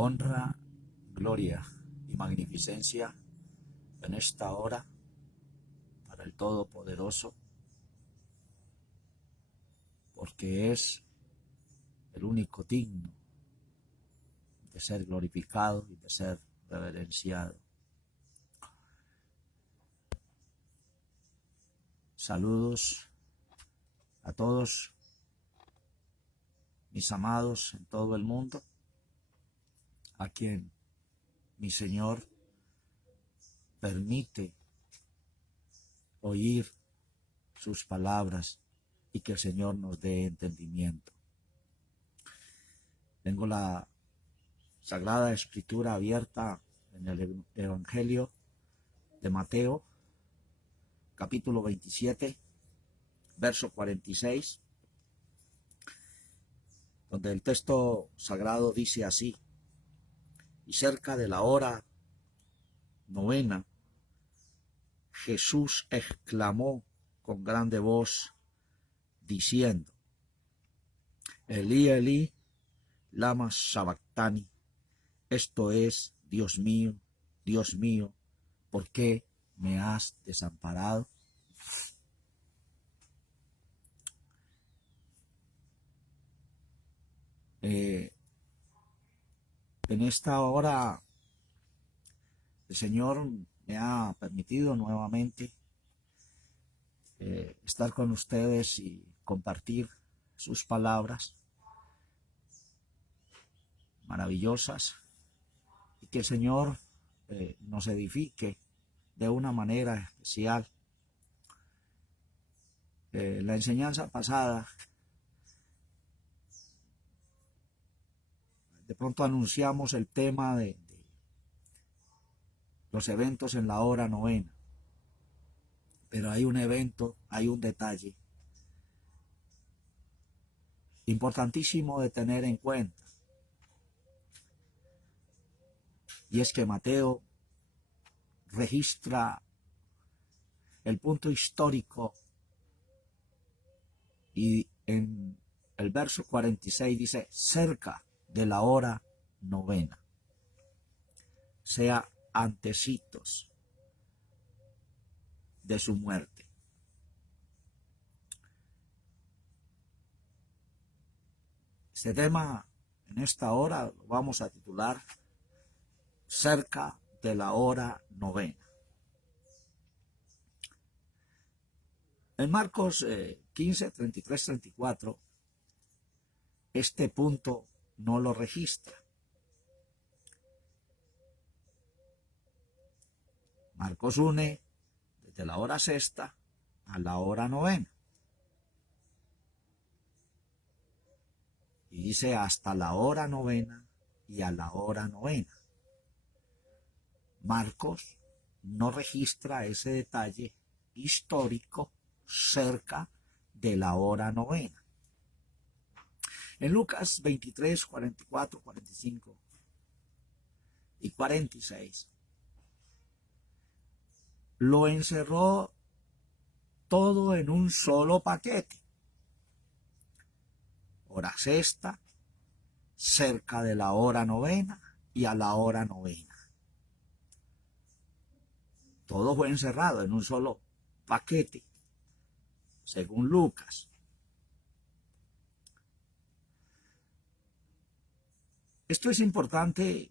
honra, gloria y magnificencia en esta hora para el Todopoderoso, porque es el único digno de ser glorificado y de ser reverenciado. Saludos a todos mis amados en todo el mundo, a quien mi Señor permite oír sus palabras y que el Señor nos dé entendimiento. Tengo la Sagrada Escritura abierta en el Evangelio de Mateo, capítulo 27, verso 46, donde el texto sagrado dice así: y cerca de la hora novena, Jesús exclamó con grande voz, diciendo: Elí, Elí, lama sabactani, esto es, Dios mío, ¿por qué me has desamparado? En esta hora el Señor me ha permitido nuevamente estar con ustedes y compartir sus palabras maravillosas, y que el Señor nos edifique de una manera especial. La enseñanza pasada, de pronto anunciamos el tema de los eventos en la hora novena, pero hay un evento, hay un detalle importantísimo de tener en cuenta, y es que Mateo registra el punto histórico, y en el verso 46 dice: cerca de la hora novena, sea antecitos de su muerte. Este tema en esta hora lo vamos a titular cerca de la hora novena. En Marcos 15, 33, 34, este punto no lo registra. Marcos une desde la hora sexta a la hora novena. Y dice hasta la hora novena y a la hora novena. Marcos no registra ese detalle histórico cerca de la hora novena. En Lucas 23, 44, 45 y 46 lo encerró todo en un solo paquete. Hora sexta, cerca de la hora novena y a la hora novena. Todo fue encerrado en un solo paquete, según Lucas. Esto es importante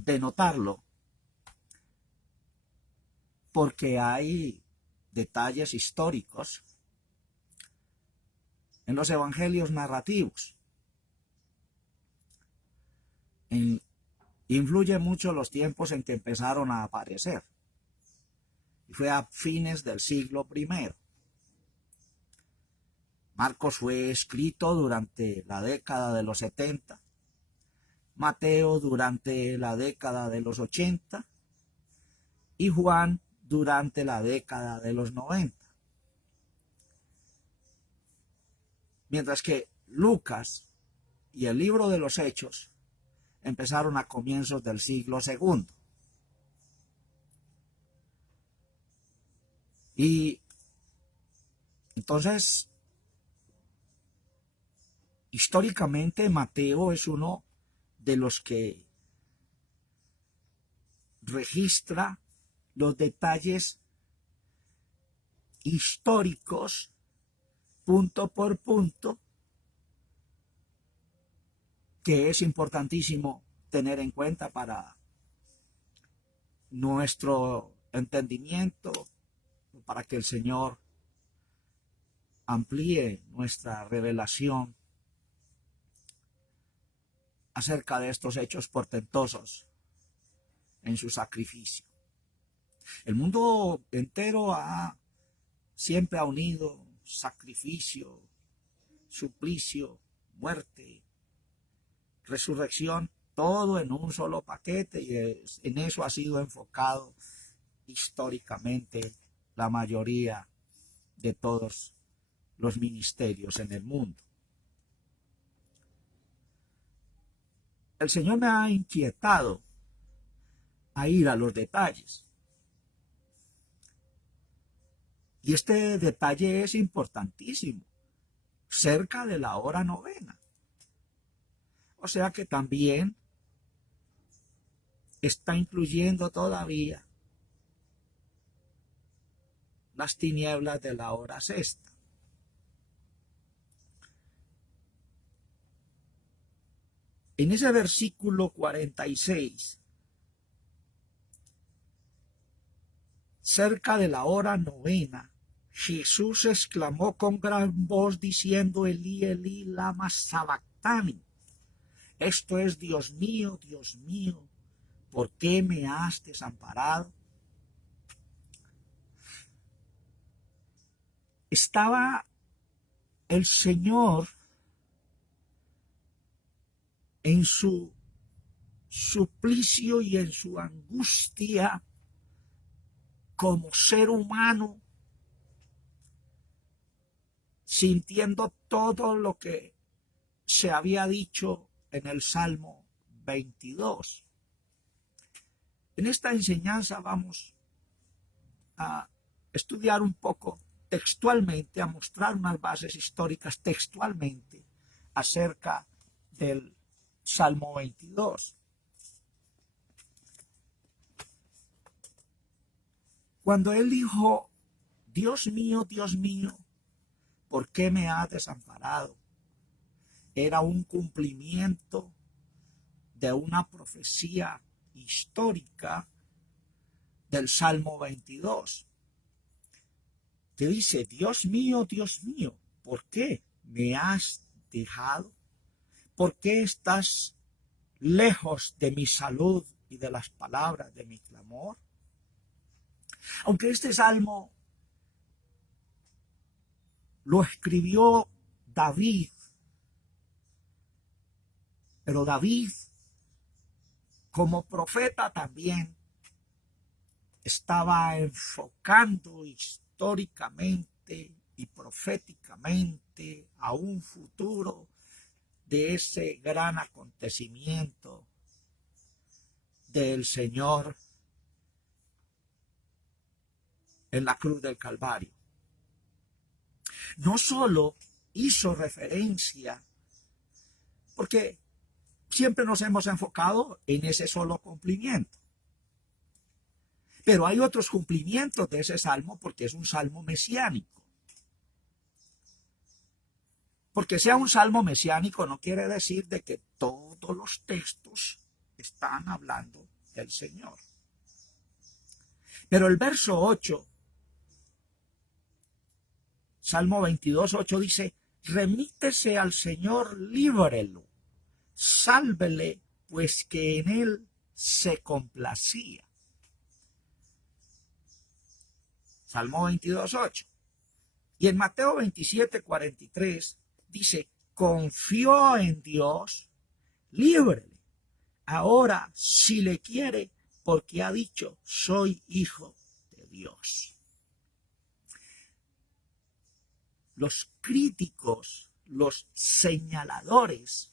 denotarlo, porque hay detalles históricos en los evangelios narrativos. Influye mucho los tiempos en que empezaron a aparecer. Y fue a fines del siglo I. Marcos fue escrito durante la década de los 70, Mateo durante la década de los 80 y Juan durante la década de los 90. Mientras que Lucas y el libro de los Hechos empezaron a comienzos del siglo II. Y entonces Históricamente, Mateo es uno de los que registra los detalles históricos, punto por punto, que es importantísimo tener en cuenta para nuestro entendimiento, para que el Señor amplíe nuestra revelación acerca de estos hechos portentosos en su sacrificio. El mundo entero siempre ha unido sacrificio, suplicio, muerte, resurrección, todo en un solo paquete, y en eso ha sido enfocado históricamente la mayoría de todos los ministerios en el mundo. El Señor me ha inquietado a ir a los detalles. Y este detalle es importantísimo, cerca de la hora novena. O sea que también está incluyendo todavía las tinieblas de la hora sexta. En ese versículo 46, cerca de la hora novena, Jesús exclamó con gran voz diciendo: Elí, Elí, lama sabactani. Esto es: Dios mío, ¿por qué me has desamparado? Estaba el Señor en su suplicio y en su angustia como ser humano, sintiendo todo lo que se había dicho en el Salmo 22. En esta enseñanza vamos a estudiar un poco textualmente, a mostrar unas bases históricas textualmente acerca del Salmo 22. Cuando él dijo: Dios mío, ¿por qué me has desamparado?, era un cumplimiento de una profecía histórica del Salmo 22, que dice: Dios mío, ¿por qué me has dejado? ¿Por qué estás lejos de mi salud y de las palabras de mi clamor? Aunque este salmo lo escribió David, pero David, como profeta, también estaba enfocando históricamente y proféticamente a un futuro de ese gran acontecimiento del Señor en la cruz del Calvario. No solo hizo referencia, porque siempre nos hemos enfocado en ese solo cumplimiento, pero hay otros cumplimientos de ese salmo, porque es un salmo mesiánico. Porque sea un salmo mesiánico no quiere decir de que todos los textos están hablando del Señor. Pero el verso 8, Salmo 22, 8 dice: remítese al Señor, líbrelo, sálvele, pues que en él se complacía. Salmo 22, 8. Y en Mateo 27, 43 dice: confió en Dios, líbrele ahora si le quiere, porque ha dicho: soy hijo de Dios. Los críticos, los señaladores,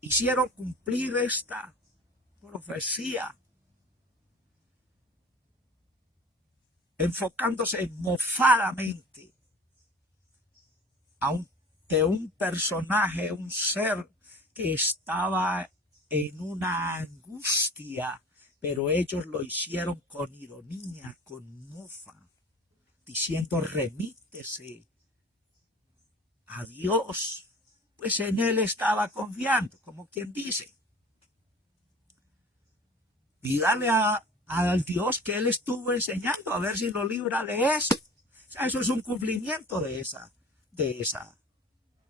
hicieron cumplir esta profecía enfocándose mofadamente de un personaje, un ser que estaba en una angustia, pero ellos lo hicieron con ironía, con mofa, diciendo remítese a Dios, pues en él estaba confiando, como quien dice, pídale al Dios que él estuvo enseñando a ver si lo libra de eso. O sea, eso es un cumplimiento de esa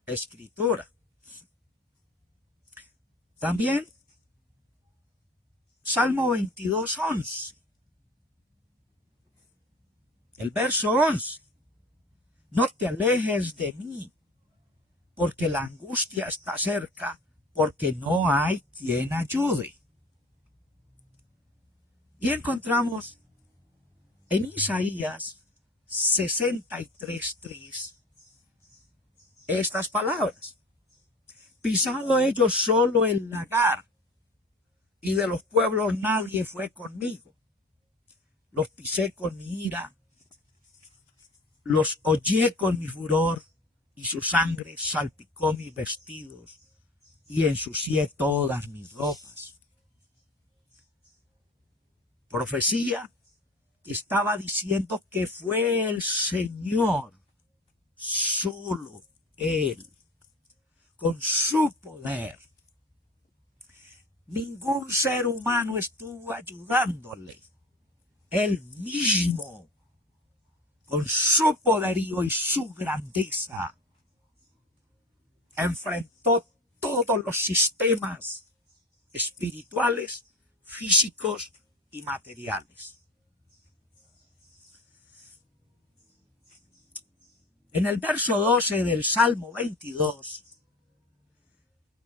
escritura. También Salmo 22:11, el verso 11, no te alejes de mí, porque la angustia está cerca, porque no hay quien ayude. Y encontramos en Isaías 63:3 estas palabras: pisado ellos solo el lagar, y de los pueblos nadie fue conmigo. Los pisé con mi ira, los hollé con mi furor, y su sangre salpicó mis vestidos, y ensucié todas mis ropas. Profecía que estaba diciendo que fue el Señor, solo Él, con su poder. Ningún ser humano estuvo ayudándole. Él mismo, con su poderío y su grandeza, enfrentó todos los sistemas espirituales, físicos y materiales. En el verso 12 del Salmo 22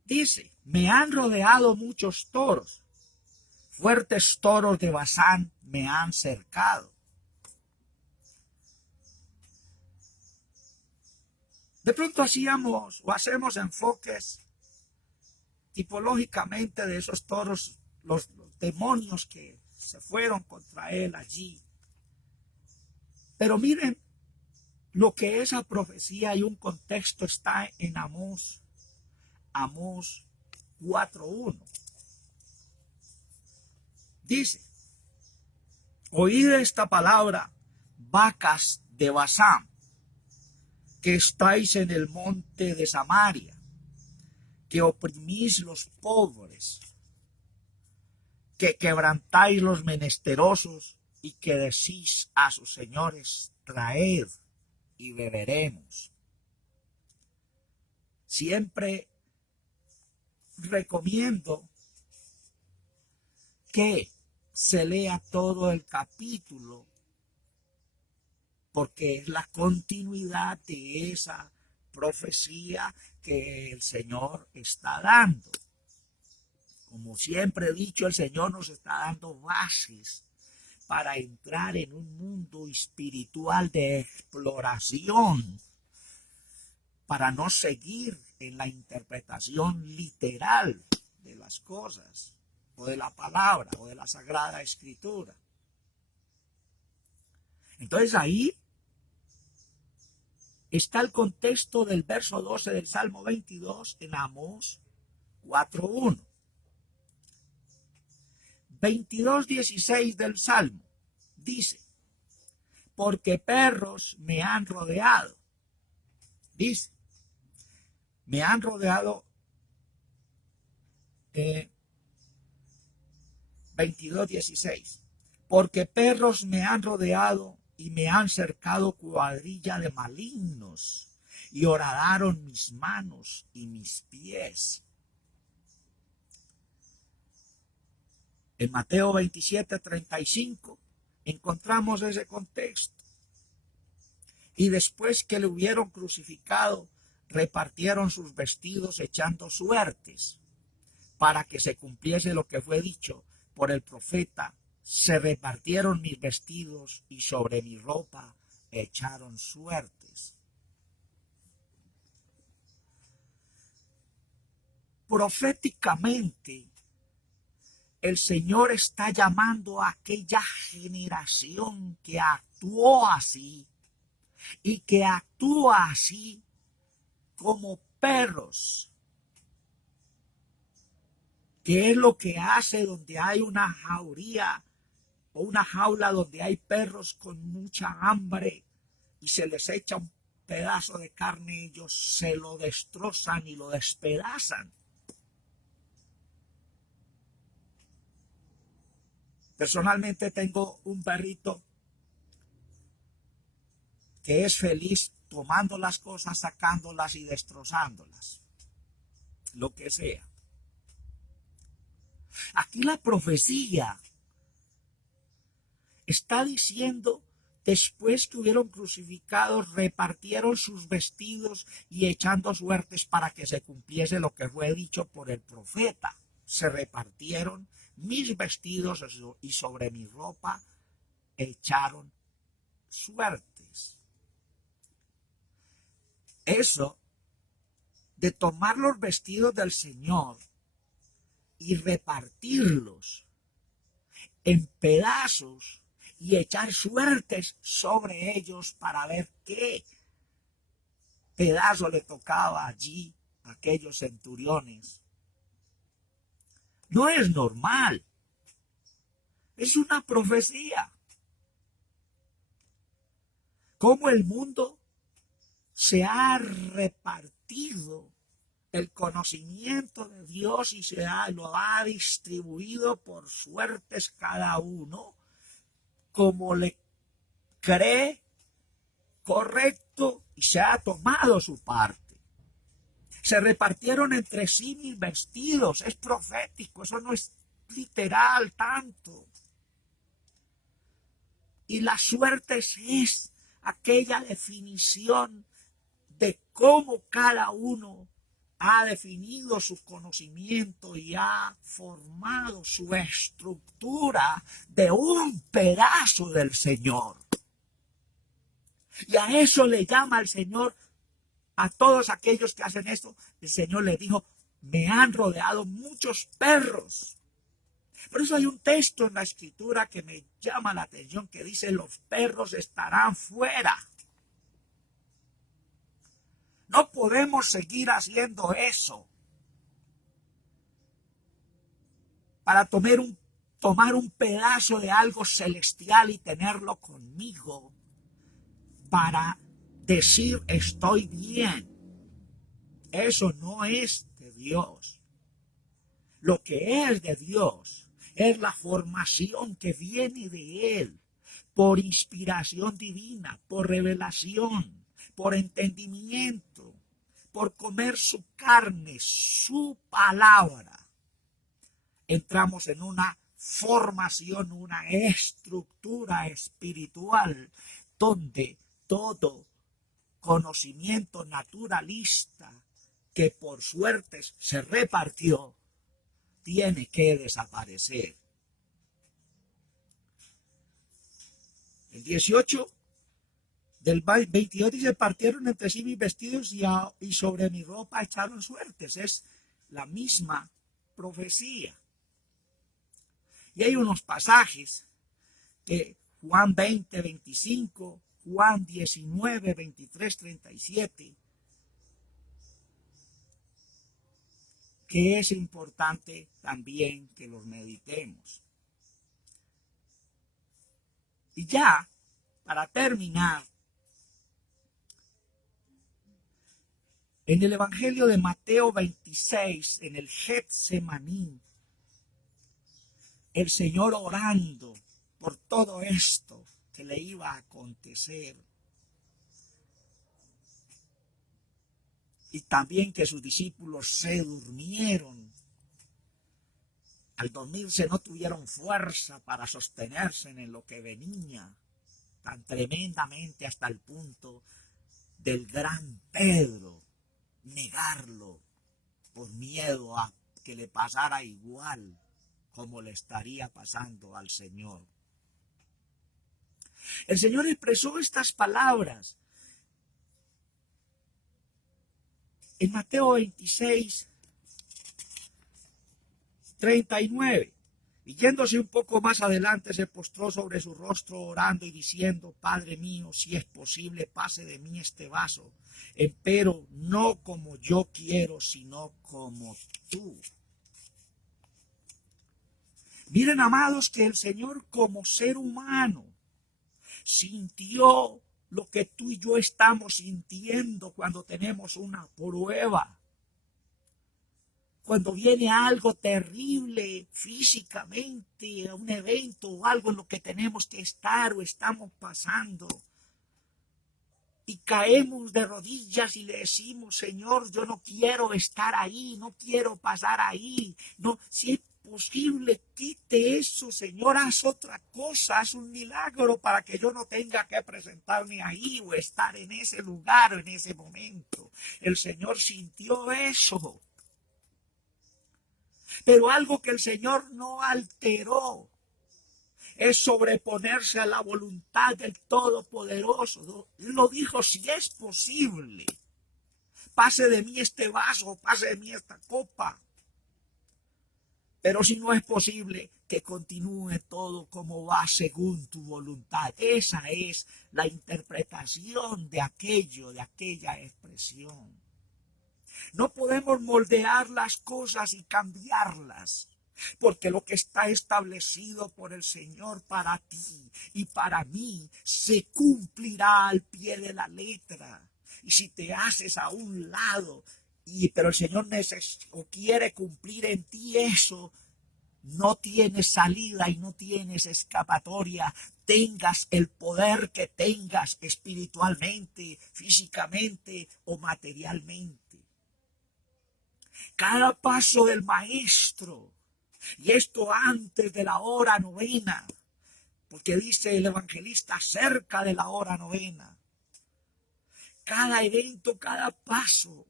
dice: me han rodeado muchos toros, fuertes toros de Basán me han cercado. De pronto hacemos enfoques tipológicamente de esos toros, los demonios que se fueron contra él allí. Pero miren lo que esa profecía y un contexto está en Amós 4:1. Dice: oíd esta palabra, vacas de Basán, que estáis en el monte de Samaria, que oprimís los pobres, que quebrantáis los menesterosos, y que decís a sus señores: traed y beberemos. Siempre recomiendo que se lea todo el capítulo, porque es la continuidad de esa profecía que el Señor está dando. Como siempre he dicho, el Señor nos está dando bases para entrar en un mundo espiritual de exploración, para no seguir en la interpretación literal de las cosas, o de la palabra, o de la Sagrada Escritura. Entonces ahí está el contexto del verso 12 del Salmo 22 en Amós 4:1. 22:16 del Salmo dice: porque perros me han rodeado. Dice, me han rodeado 22:16. Porque perros me han rodeado y me han cercado cuadrilla de malignos, y horadaron mis manos y mis pies. En Mateo 27:35 encontramos ese contexto. Y después que le hubieron crucificado, repartieron sus vestidos echando suertes, para que se cumpliese lo que fue dicho por el profeta: se repartieron mis vestidos y sobre mi ropa echaron suertes. Proféticamente, el Señor está llamando a aquella generación que actuó así y que actúa así como perros. ¿Qué es lo que hace donde hay una jauría o una jaula donde hay perros con mucha hambre y se les echa un pedazo de carne? Ellos se lo destrozan y lo despedazan. Personalmente tengo un perrito que es feliz tomando las cosas, sacándolas y destrozándolas, lo que sea. Aquí la profecía está diciendo, después que hubieron crucificado, repartieron sus vestidos y echando suertes para que se cumpliese lo que fue dicho por el profeta. Se repartieron mis vestidos y sobre mi ropa echaron suertes. Eso de tomar los vestidos del Señor y repartirlos en pedazos y echar suertes sobre ellos para ver qué pedazo le tocaba allí a aquellos centuriones. No es normal, es una profecía. Cómo el mundo se ha repartido el conocimiento de Dios y lo ha distribuido por suertes cada uno como le cree correcto y se ha tomado su parte. Se repartieron entre sí mis vestidos, es profético, eso no es literal tanto. Y la suerte es aquella definición de cómo cada uno ha definido su conocimiento y ha formado su estructura de un pedazo del Señor. Y a eso le llama el Señor, a todos aquellos que hacen esto, el Señor le dijo, me han rodeado muchos perros. Por eso hay un texto en la Escritura que me llama la atención que dice, los perros estarán fuera. No podemos seguir haciendo eso para tomar un pedazo de algo celestial y tenerlo conmigo para decir estoy bien. Eso no es de Dios. Lo que es de Dios es la formación que viene de Él por inspiración divina, por revelación, por entendimiento, por comer su carne, su palabra. Entramos en una formación, una estructura espiritual donde todo conocimiento naturalista que por suertes se repartió tiene que desaparecer. El 18 del 22 dice, partieron entre sí mis vestidos y sobre mi ropa echaron suertes. Es la misma profecía. Y hay unos pasajes que Juan 20, 25, Juan 19, 23, 37, que es importante también que los meditemos. Y ya, para terminar, en el Evangelio de Mateo 26, en el Getsemaní, el Señor orando por todo esto que le iba a acontecer. Y también que sus discípulos se durmieron. Al dormirse no tuvieron fuerza para sostenerse en lo que venía tan tremendamente hasta el punto del gran Pedro negarlo por miedo a que le pasara igual como le estaría pasando al Señor. El Señor expresó estas palabras en Mateo 26, 39. Y yéndose un poco más adelante, se postró sobre su rostro orando y diciendo: Padre mío, si es posible, pase de mí este vaso, empero no como yo quiero, sino como tú. Miren, amados, que el Señor como ser humano sintió lo que tú y yo estamos sintiendo cuando tenemos una prueba. Cuando viene algo terrible físicamente, un evento o algo en lo que tenemos que estar o estamos pasando, y caemos de rodillas y le decimos: Señor, yo no quiero estar ahí, no quiero pasar ahí, no, si es posible, quite eso, Señor, haz otra cosa, haz un milagro para que yo no tenga que presentarme ahí o estar en ese lugar o en ese momento. El Señor sintió eso. Pero algo que el Señor no alteró es sobreponerse a la voluntad del Todopoderoso. Lo dijo: si es posible, pase de mí este vaso, pase de mí esta copa. Pero si no es posible, que continúe todo como va según tu voluntad. Esa es la interpretación de aquello, de aquella expresión. No podemos moldear las cosas y cambiarlas, porque lo que está establecido por el Señor para ti y para mí se cumplirá al pie de la letra. Y si te haces a un lado, pero el Señor quiere cumplir en ti eso, no tienes salida y no tienes escapatoria. Tengas el poder que tengas espiritualmente, físicamente o materialmente. Cada paso del maestro, y esto antes de la hora novena, porque dice el evangelista: cerca de la hora novena. Cada evento, cada paso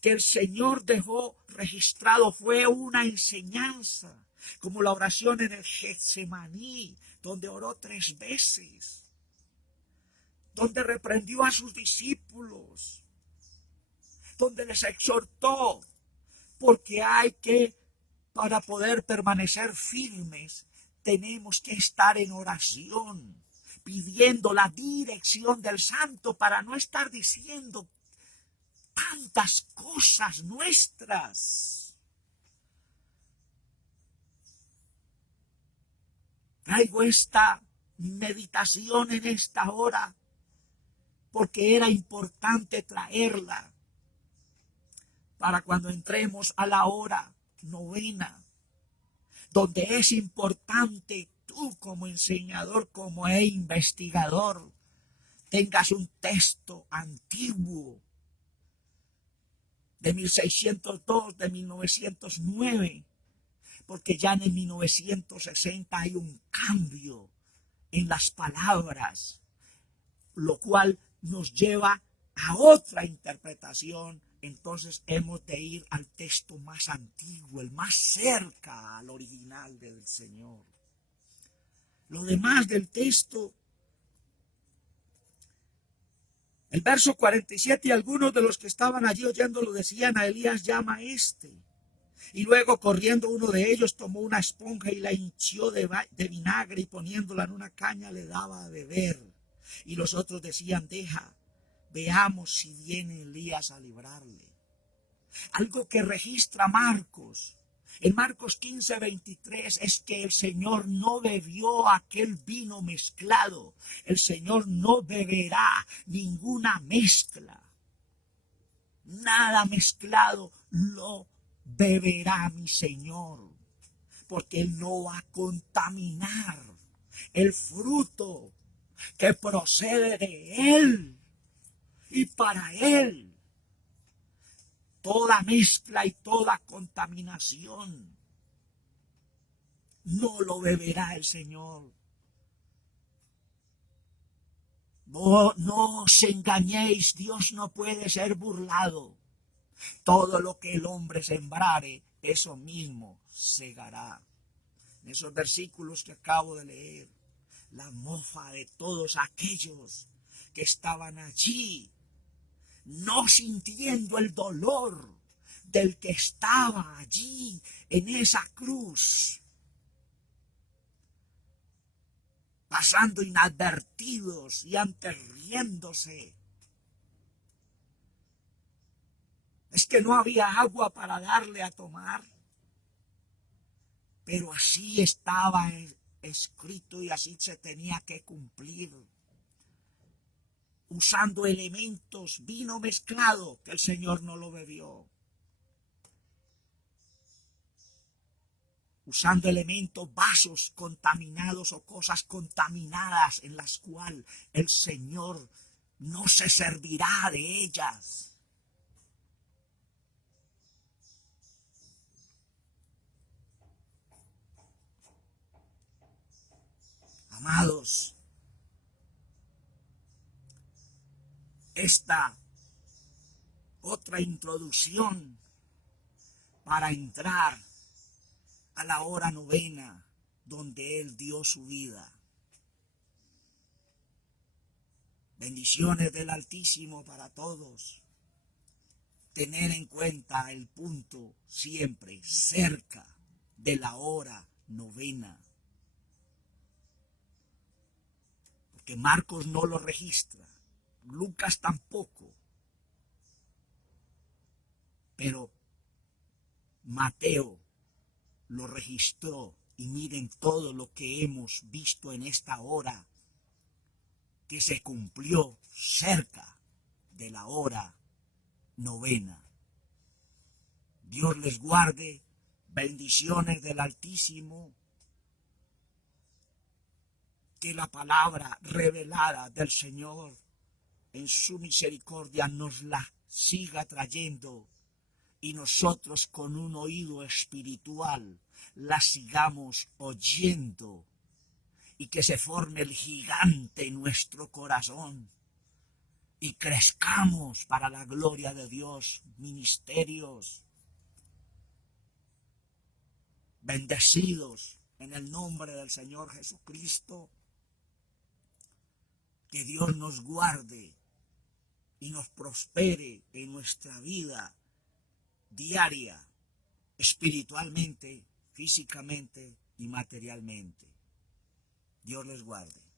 que el Señor dejó registrado fue una enseñanza, como la oración en el Getsemaní, donde oró 3 veces, donde reprendió a sus discípulos, donde les exhortó, porque para poder permanecer firmes, tenemos que estar en oración, pidiendo la dirección del Santo para no estar diciendo tantas cosas nuestras. Traigo esta meditación en esta hora porque era importante traerla para cuando entremos a la hora novena, donde es importante tú como enseñador, como investigador, tengas un texto antiguo de 1602, de 1909, porque ya en el 1960 hay un cambio en las palabras, lo cual nos lleva a otra interpretación. Entonces hemos de ir al texto más antiguo, el más cerca al original del Señor. Lo demás del texto, el verso 47, y algunos de los que estaban allí oyéndolo decían: a Elías llama a este. Y luego, corriendo, uno de ellos tomó una esponja y la hinchió de vinagre, y poniéndola en una caña le daba a beber. Y los otros decían: deja, veamos si viene Elías a librarle. Algo que registra Marcos, en Marcos 15:23, es que el Señor no bebió aquel vino mezclado. El Señor no beberá ninguna mezcla. Nada mezclado lo beberá mi Señor, porque Él no va a contaminar el fruto que procede de Él y para Él. Toda mezcla y toda contaminación no lo beberá el Señor. No os engañéis, Dios no puede ser burlado. Todo lo que el hombre sembrare, eso mismo segará. En esos versículos que acabo de leer, la mofa de todos aquellos que estaban allí, no sintiendo el dolor del que estaba allí en esa cruz, pasando inadvertidos y antes riéndose. Es que no había agua para darle a tomar. Pero así estaba escrito y así se tenía que cumplir. Usando elementos, vino mezclado, que el Señor no lo bebió. Usando elementos, vasos contaminados o cosas contaminadas en las cuales el Señor no se servirá de ellas. Amados, esta otra introducción para entrar a la hora novena donde Él dio su vida. Bendiciones del Altísimo para todos. Tener en cuenta el punto siempre cerca de la hora novena. Porque Marcos no lo registra, Lucas tampoco. Pero Mateo lo registró y miren todo lo que hemos visto en esta hora que se cumplió cerca de la hora novena. Dios les guarde, bendiciones del Altísimo, que la palabra revelada del Señor en su misericordia nos la siga trayendo y nosotros con un oído espiritual la sigamos oyendo y que se forme el gigante en nuestro corazón y crezcamos para la gloria de Dios, ministerios bendecidos en el nombre del Señor Jesucristo. Que Dios nos guarde y nos prospere en nuestra vida diaria, espiritualmente, físicamente y materialmente. Dios les guarde.